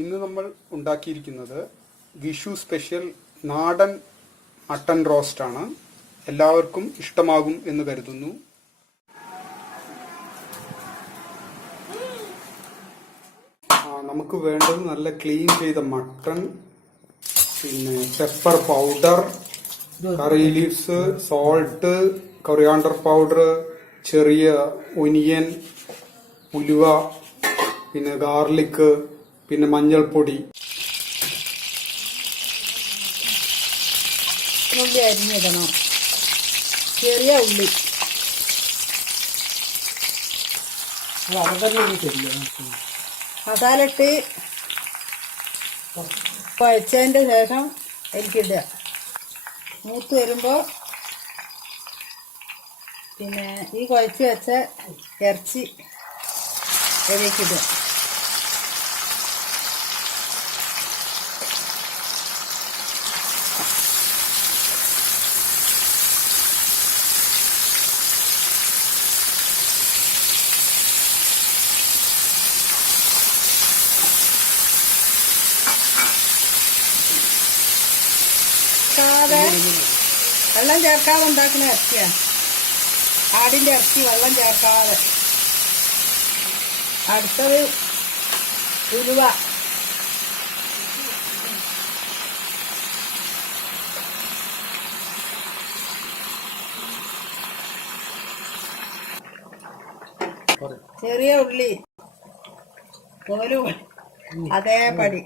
ഇന്ന് നമ്മൾ ഉണ്ടാക്കിയിരിക്കുന്നത് വിഷു സ്പെഷ്യൽ നാടൻ മട്ടൺ റോസ്റ്റ് ആണ്. എല്ലാവർക്കും ഇഷ്ടമാകും എന്ന് കരുതുന്നു. നമുക്ക് വേണ്ടത് നല്ല ക്ലീൻ ചെയ്ത മട്ടൺ, പിന്നെ പെപ്പർ പൗഡർ, കറി ലീവ്സ്, സോൾട്ട്, കൊറിയാണ്ടർ പൗഡർ, ചെറിയ ഒനിയൻ, ഉലുവ, പിന്നെ ഗാർലിക്, പിന്നെ മഞ്ഞൾപ്പൊടി. ഉള്ളി അരിഞ്ഞിടണം, ചെറിയ ഉള്ളി. മസാല ഇട്ട് കുഴച്ചതിൻ്റെ ശേഷം എനിക്കിടുക. മൂത്ത് വരുമ്പോൾ പിന്നെ ഈ കുഴച്ച് വെച്ച ഇറച്ചി ഇതിലേക്കിടുക. വെള്ളം ചേർക്കാതെ ഉണ്ടാക്കുന്ന ഇറച്ചിയാണ്. ആടിൻ്റെ ഇറച്ചി വെള്ളം ചേർക്കാതെ. അടുത്തത് ഉലുവ. ചെറിയ ഉള്ളി പോലും അതേപടി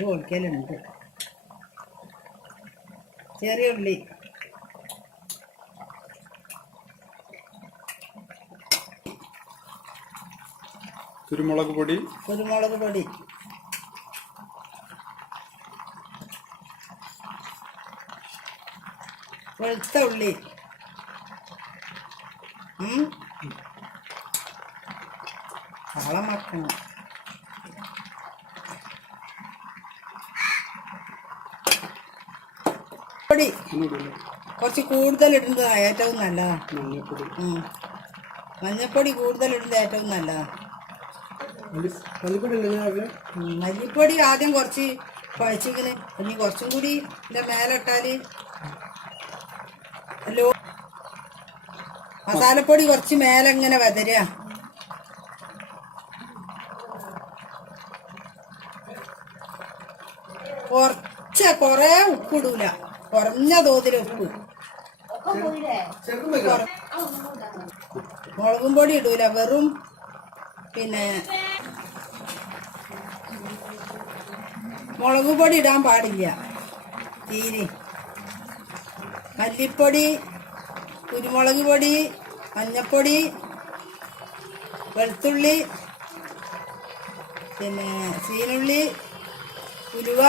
പൊളിക്കലുണ്ട്. ചെറിയ ഉള്ളി, കുരുമുളക് പൊടി, വെളുത്ത ഉള്ളി, വളമാക്കണം. പൊടി കുറച്ച് കൂടുതൽ ഇടുന്നത് ഏറ്റവും നല്ലതാണ്. മഞ്ഞപ്പൊടി കൂടുതൽ ഇടുന്നത് ഏറ്റവും നല്ലതാണ്. മല്ലിപ്പൊടി ആദ്യം കുറച്ച് കുഴച്ചിങ്ങനെ, ഇനി കുറച്ചും കൂടി ഇതിൻ്റെ മേലിട്ടാൽ. മസാലപ്പൊടി കുറച്ച് മേലെ ഇങ്ങനെ വെതരുക. കുറേ ഉപ്പിടൂല, കുറഞ്ഞ തോതിൽ ഉപ്പ്. മുളകും പൊടി ഇടൂല, വെറും പിന്നെ മുളക് പൊടി ഇടാൻ പാടില്ല തീരെ. മല്ലിപ്പൊടി, കുരുമുളക് പൊടി, മഞ്ഞപ്പൊടി, വെളുത്തുള്ളി, പിന്നെ ചീനുള്ളി, ഉലുവ,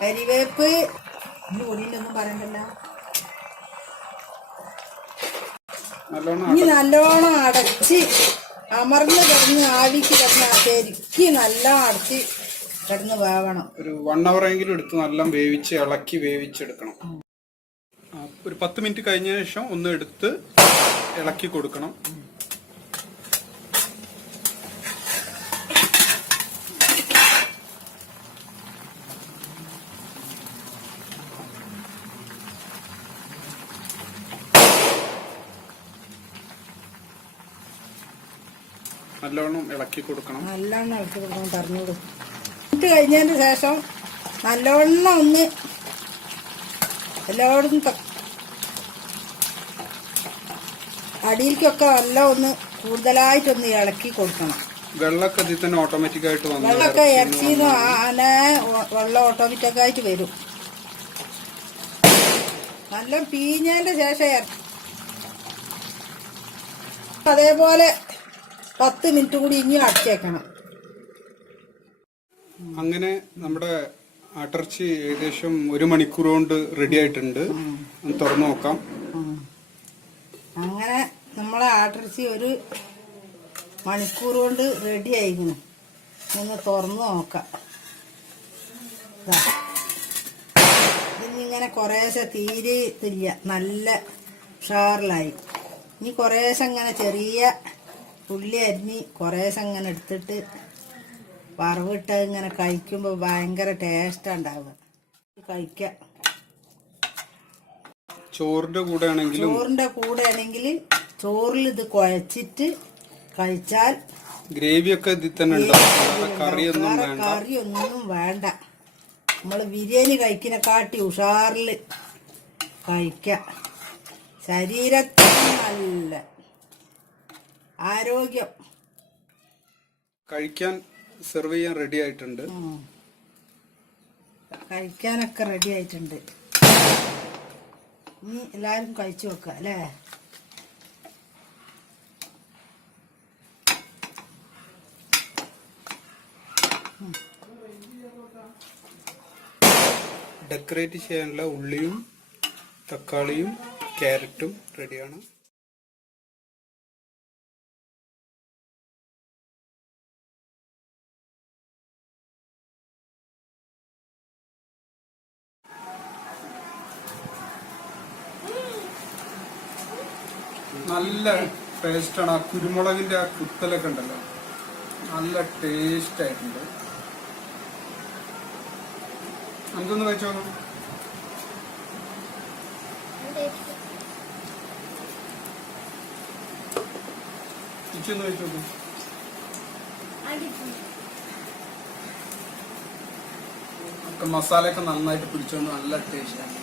കരിവേപ്പ്. പൊടിയിലൊന്നും പറയണ്ടല്ല. ഇനി നല്ലോണം അടച്ച് അമർന്ന് കിടന്ന് ആവിക്ക് കിടന്ന് ശരിക്ക് നല്ല അടച്ച് കിടന്ന് വേവണം. ഒരു 1 hour എങ്കിലും എടുത്ത് നല്ല ഇളക്കി വേവിച്ചെടുക്കണം. ഒരു 10 minute കഴിഞ്ഞ ശേഷം ഒന്ന് എടുത്ത് ഇളക്കി കൊടുക്കണം. നല്ലോണം ഇളക്കി കൊടുക്കണം. പറഞ്ഞോളൂ. ഇട്ട് കഴിഞ്ഞതിന് ശേഷം നല്ലോണം ഒന്ന് എല്ലായിടത്തും അടിയിലേക്കൊക്കെ നല്ല ഒന്ന് കൂടുതലായിട്ടൊന്ന് ഇളക്കി കൊടുക്കണം. വെള്ളമൊക്കെ ഇതിൽ തന്നെ ഓട്ടോമാറ്റിക് ആയിട്ട് വന്നു. വെള്ളമൊക്കെ ഇറച്ചിന്ന് വെള്ളം ഓട്ടോമാറ്റിക്കായിട്ട് വരും. നല്ല പീഞ്ഞതിന്റെ ശേഷം അതേപോലെ 10 minute കൂടി ഇനി അടച്ചേക്കണം. അങ്ങനെ നമ്മുടെ ആട്ടിറച്ചി ഏകദേശം 1 മണിക്കൂർ കൊണ്ട് റെഡി ആയിട്ടുണ്ട്. തുറന്നു നോക്കാം. അങ്ങനെ നമ്മളെ ആട്ടിറച്ചി 1 മണിക്കൂർ കൊണ്ട് റെഡി ആയിരിക്കണം. ഒന്ന് തുറന്നു നോക്കാം. ഇതിങ്ങനെ കുറേശ്ശെ തീരെ തില്ല, നല്ല ഉഷാറിലായി. ഇനി കുറേശ്ശെ അങ്ങനെ ചെറിയ ഉള്ളി അരിഞ്ഞ് കുറേശ്ശെ അങ്ങനെ എടുത്തിട്ട് വറവിട്ട ഇങ്ങനെ കഴിക്കുമ്പോൾ ഭയങ്കര ടേസ്റ്റാണ് ഉണ്ടാവുക. കഴിക്കാം. ചോറിന്റെ കൂടെ ആണെങ്കിൽ ചോറിൽ ഇത് കുഴച്ചിട്ട് കഴിച്ചാൽ ഗ്രേവിയൊക്കെ ഇതിൽ തന്നെ കറിയൊന്നും വേണ്ട. നമ്മൾ ബിരിയാണി കഴിക്കുന്ന കാട്ടി ഉഷാറിൽ കഴിക്കാം. ശരീരത്തിന് നല്ല ആരോഗ്യം. കഴിക്കാൻ സെർവ് ചെയ്യാൻ റെഡി ആയിട്ടുണ്ട്. കഴിക്കാനൊക്കെ റെഡി ആയിട്ടുണ്ട്. ഇനി എല്ലാവരും കഴിച്ചു വെക്കുക അല്ലേ? ഡെക്കറേറ്റ് ചെയ്യാനുള്ള ഉള്ളിയും തക്കാളിയും ക്യാരറ്റും റെഡിയാണ്. നല്ല ടേസ്റ്റാണ്. ആ കുരുമുളകിന്റെ ആ കുത്തലൊക്കെ ഉണ്ടല്ലോ, നല്ല ടേസ്റ്റ് ആയിട്ടുണ്ട്. നമുക്കൊന്ന് കഴിച്ചു നോക്കാം. ഇച്ചൊന്ന് കഴിച്ചു നോക്കും. മസാലയൊക്കെ നന്നായിട്ട് പിടിച്ചോണ്ട് നല്ല ടേസ്റ്റാണ്.